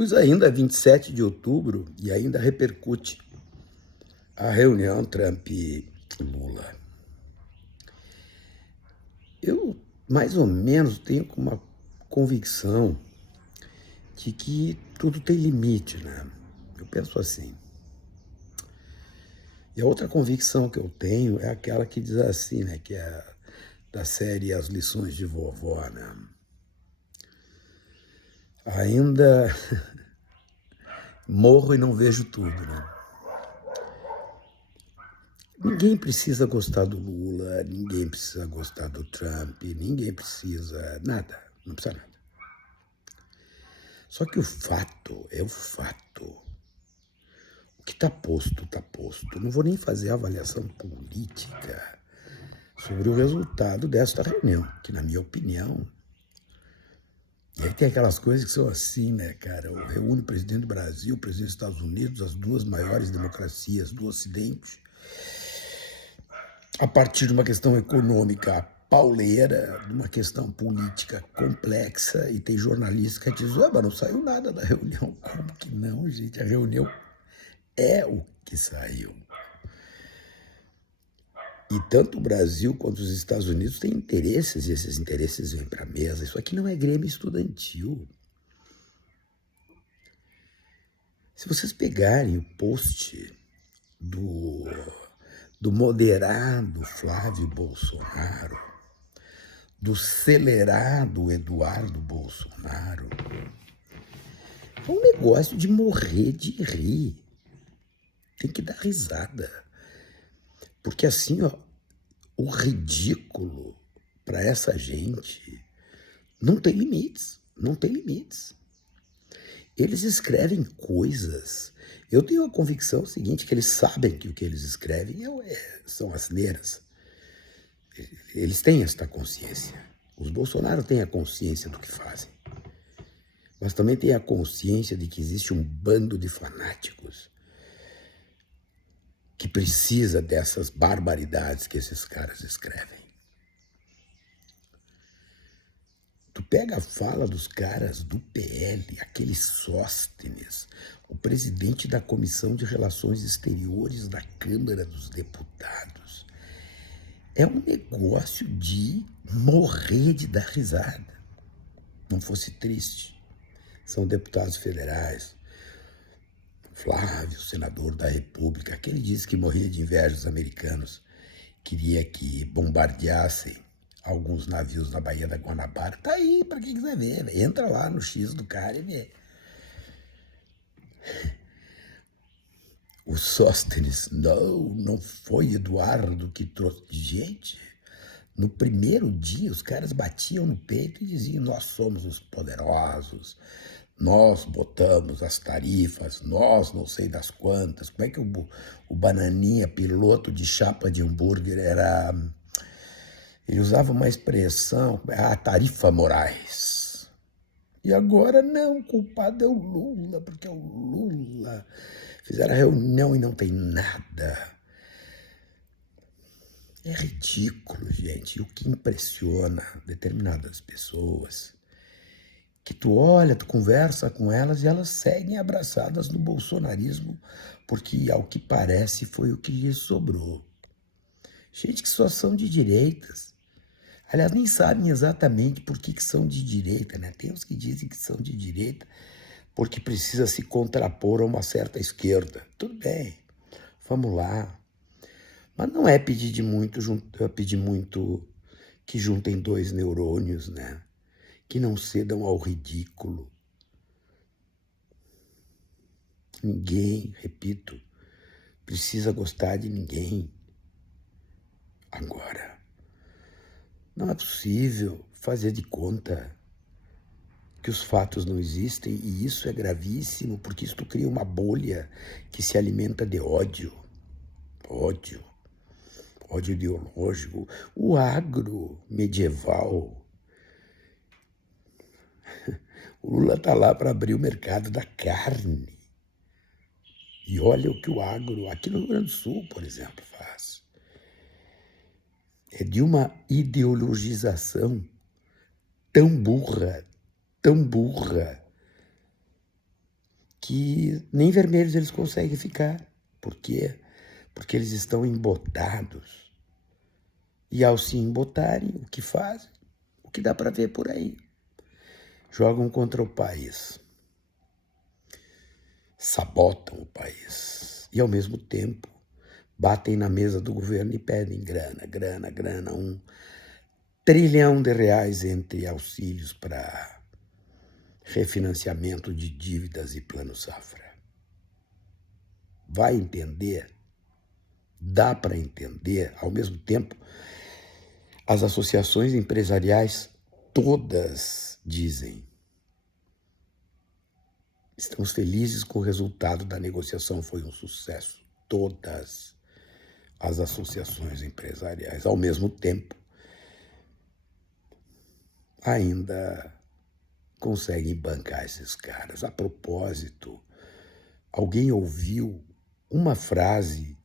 Pois ainda é 27 de outubro e ainda repercute a reunião Trump-Lula. Eu, mais ou menos, tenho uma convicção de que tudo tem limite, né? Eu penso assim. E a outra convicção que eu tenho é aquela que diz assim, né? Que é da série As Lições de Vovó, né? Ainda morro e não vejo tudo, né? Ninguém precisa gostar do Lula, ninguém precisa gostar do Trump, ninguém precisa nada, não precisa nada. Só que o fato é o fato. O que está posto, está posto. Não vou nem fazer avaliação política sobre o resultado desta reunião, que, na minha opinião, e aí tem aquelas coisas que são assim, né, cara? Reúne o presidente do Brasil, o presidente dos Estados Unidos, as duas maiores democracias do Ocidente, a partir de uma questão econômica pauleira, de uma questão política complexa, e tem jornalista que diz, mas não saiu nada da reunião. Como que não, gente? A reunião é o que saiu. E tanto o Brasil quanto os Estados Unidos têm interesses, e esses interesses vêm para a mesa. Isso aqui não é Grêmio estudantil. Se vocês pegarem o post do moderado Flávio Bolsonaro, do acelerado Eduardo Bolsonaro, é um negócio de morrer de rir. Tem que dar risada. Porque assim, ó, o ridículo para essa gente não tem limites, não tem limites. Eles escrevem coisas. Eu tenho a convicção seguinte, que eles sabem que o que eles escrevem são asneiras. Eles têm esta consciência. Os Bolsonaro têm a consciência do que fazem. Mas também têm a consciência de que existe um bando de fanáticos que precisa dessas barbaridades que esses caras escrevem. Tu pega a fala dos caras do PL, aquele Sóstenes, o presidente da Comissão de Relações Exteriores da Câmara dos Deputados. É um negócio de morrer de dar risada. Não fosse triste. São deputados federais. Flávio, senador da República, aquele disse que morria de inveja dos americanos, queria que bombardeassem alguns navios na Baía da Guanabara. Tá aí, para quem quiser ver. Entra lá no X do cara e vê. O Sóstenes, não foi Eduardo que trouxe. Gente, no primeiro dia os caras batiam no peito e diziam, nós somos os poderosos, nós botamos as tarifas, nós não sei das quantas. Como é que o Bananinha, piloto de chapa de hambúrguer, era... Ele usava uma expressão, a tarifa Moraes. E agora não, o culpado é o Lula, porque é o Lula. Fizeram a reunião e não tem nada. É ridículo, gente. E o que impressiona determinadas pessoas, que tu olha, tu conversa com elas e elas seguem abraçadas no bolsonarismo, porque, ao que parece, foi o que lhes sobrou. Gente que só são de direitas. Aliás, nem sabem exatamente por que são de direita, né? Tem uns que dizem que são de direita porque precisa se contrapor a uma certa esquerda. Tudo bem, vamos lá. Mas não é pedir muito que juntem dois neurônios, né? Que não cedam ao ridículo. Ninguém, repito, precisa gostar de ninguém. Agora, não é possível fazer de conta que os fatos não existem, e isso é gravíssimo, porque isso cria uma bolha que se alimenta de ódio. Ódio ideológico. O agro medieval. O Lula está lá para abrir o mercado da carne. E olha o que o agro, aqui no Rio Grande do Sul, por exemplo, faz. É de uma ideologização tão burra, que nem vermelhos eles conseguem ficar. Por quê? Porque eles estão embotados. E ao se embotarem, o que fazem? O que dá para ver por aí. Jogam contra o país. Sabotam o país. E ao mesmo tempo, batem na mesa do governo e pedem grana, 1 trilhão de reais entre auxílios para refinanciamento de dívidas e plano safra. Vai entender? Dá para entender? Ao mesmo tempo, as associações empresariais todas dizem: estamos felizes com o resultado da negociação, foi um sucesso. Todas as associações empresariais, ao mesmo tempo, ainda conseguem bancar esses caras. A propósito, alguém ouviu uma frase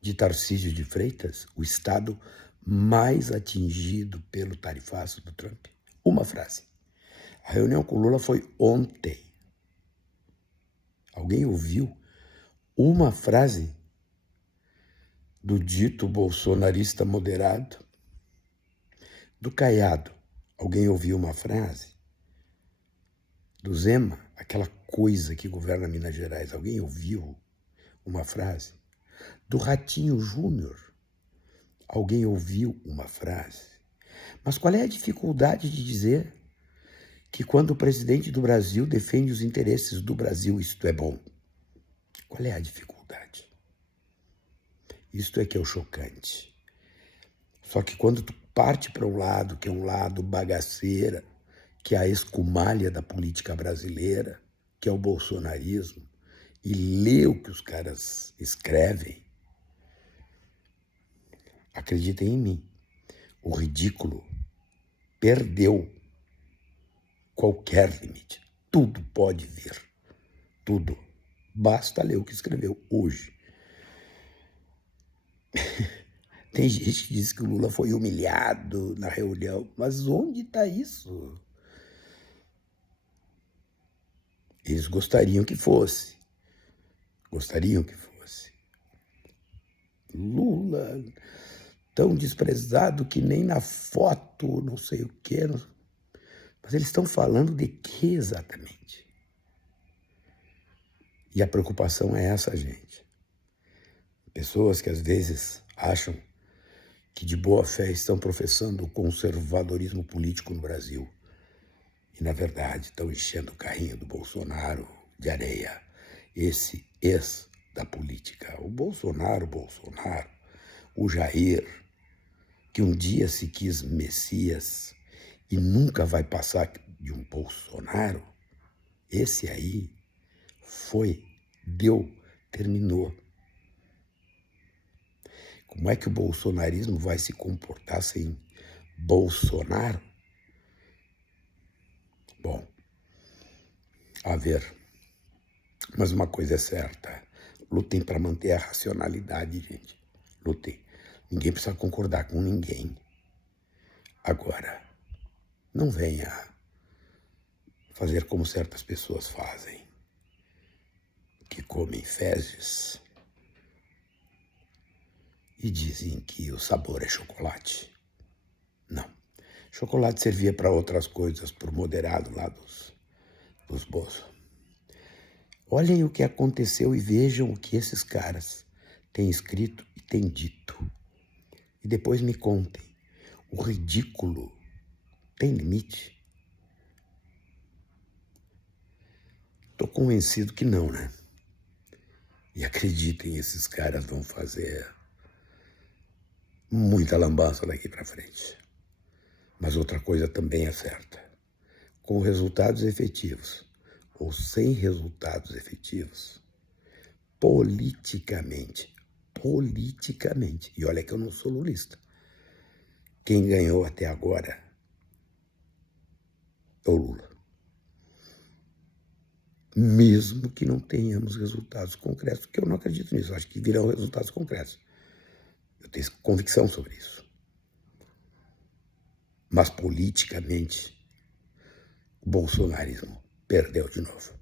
de Tarcísio de Freitas, o estado mais atingido pelo tarifaço do Trump? Uma frase. A reunião com Lula foi ontem. Alguém ouviu uma frase do dito bolsonarista moderado? Do Caiado, alguém ouviu uma frase? Do Zema, aquela coisa que governa Minas Gerais, alguém ouviu uma frase? Do Ratinho Júnior, alguém ouviu uma frase? Mas qual é a dificuldade de dizer que quando o presidente do Brasil defende os interesses do Brasil, isto é bom? Qual é a dificuldade? Isto é que é o chocante. Só que quando tu parte para um lado, que é um lado bagaceira, que é a escumalha da política brasileira, que é o bolsonarismo, e lê o que os caras escrevem, acreditem em mim, o ridículo perdeu qualquer limite. Tudo pode vir. Tudo. Basta ler o que escreveu hoje. Tem gente que diz que o Lula foi humilhado na reunião. Mas onde está isso? Eles gostariam que fosse. Gostariam que fosse. Lula, tão desprezado que nem na foto, não sei o quê. Mas eles estão falando de quê exatamente? E a preocupação é essa, gente. Pessoas que às vezes acham que de boa fé estão professando o conservadorismo político no Brasil. E, na verdade, estão enchendo o carrinho do Bolsonaro de areia. Esse ex da política. O Bolsonaro, o Jair, que um dia se quis Messias e nunca vai passar de um Bolsonaro, esse aí foi, deu, terminou. Como é que o bolsonarismo vai se comportar sem Bolsonaro? Bom, a ver. Mas uma coisa é certa, lutem para manter a racionalidade, gente. Lutem. Ninguém precisa concordar com ninguém. Agora, não venha fazer como certas pessoas fazem, que comem fezes e dizem que o sabor é chocolate. Não. Chocolate servia para outras coisas, por moderado lá dos bolsos. Olhem o que aconteceu e vejam o que esses caras têm escrito e têm dito. E depois me contem. O ridículo tem limite? Estou convencido que não, né? E acreditem, esses caras vão fazer muita lambança daqui para frente. Mas outra coisa também é certa. Com resultados efetivos ou sem resultados efetivos, politicamente, e olha que eu não sou lulista, quem ganhou até agora é o Lula. Mesmo que não tenhamos resultados concretos, porque eu não acredito nisso, eu acho que virão resultados concretos. Eu tenho convicção sobre isso. Mas politicamente, o bolsonarismo perdeu de novo.